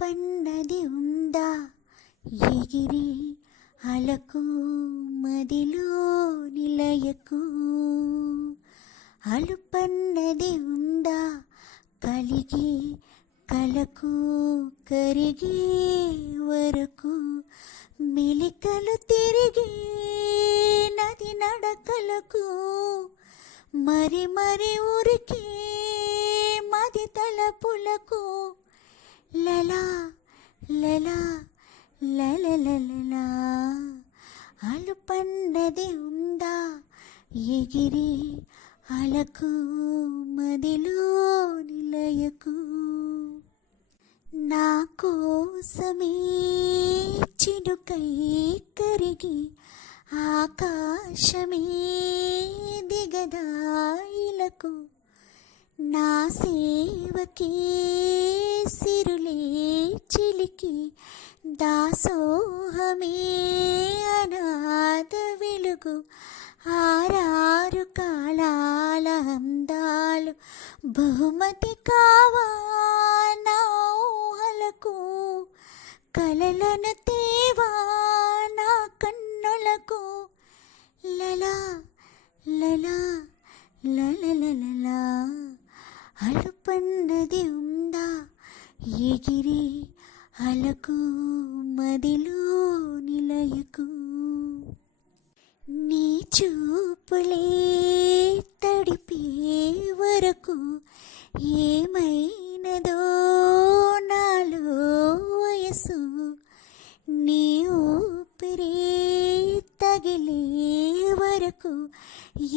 అలుపన్నది ఉందా ఎగిరి అలకు మదిలో నిలయకు. అలుపన్నది ఉందా కలిగి కలకు కరిగే వరకు. మెలికలు తిరిగి నది నడకలకు మరి మరి ఉరికి మది తలపులకు. లలా లలా లలలలా అలుపన్నది ఉందా ఎగిరి అలకు మదిలో నిలయకు. నా కోసమే చినుకై కరిగి ఆకాశమే దిగదాయిలకు. నా సేవకే సిరులే చిలికి దాసోహమే అనాథ వెలుగు. ఆరారు కాలాల అందాలు బహుమతి కావా నా ఊహలకు. కలలను తేవా నా కన్నులకు. లలా లలా లలలలా అలుపన్నది ఉందా ఎగిరి అలకు మదిలో నిలయకు. నీ చూపులే తడిపే వరకు ఏమైనదో నాలో వయసు. నీ ఊపిరే తగిలే వరకు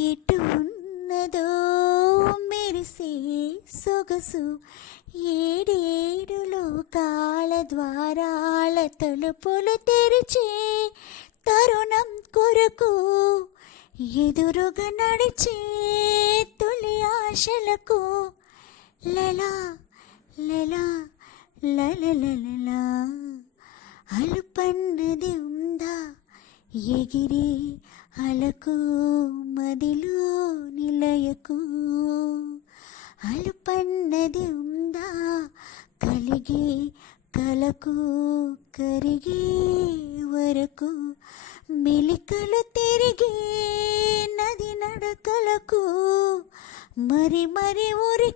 ఎటు ఉన్నదో మెరిసే సొగసు. ఏడేడు లోకాల ద్వారాల తలుపులు తెరిచే తరుణం కొరకు ఎదురుగా నడిచే తొలి ఆశలకు. లలా లలా లలలలా అలుపన్నది ఉందా ఎగిరి అలకు మదిలో నిలయకు. అలుపన్నది ఉందా కలిగి కలకు కరిగే వరకు. మెలికలు తిరిగి నది నడకలకు మరి మరి ఉరికి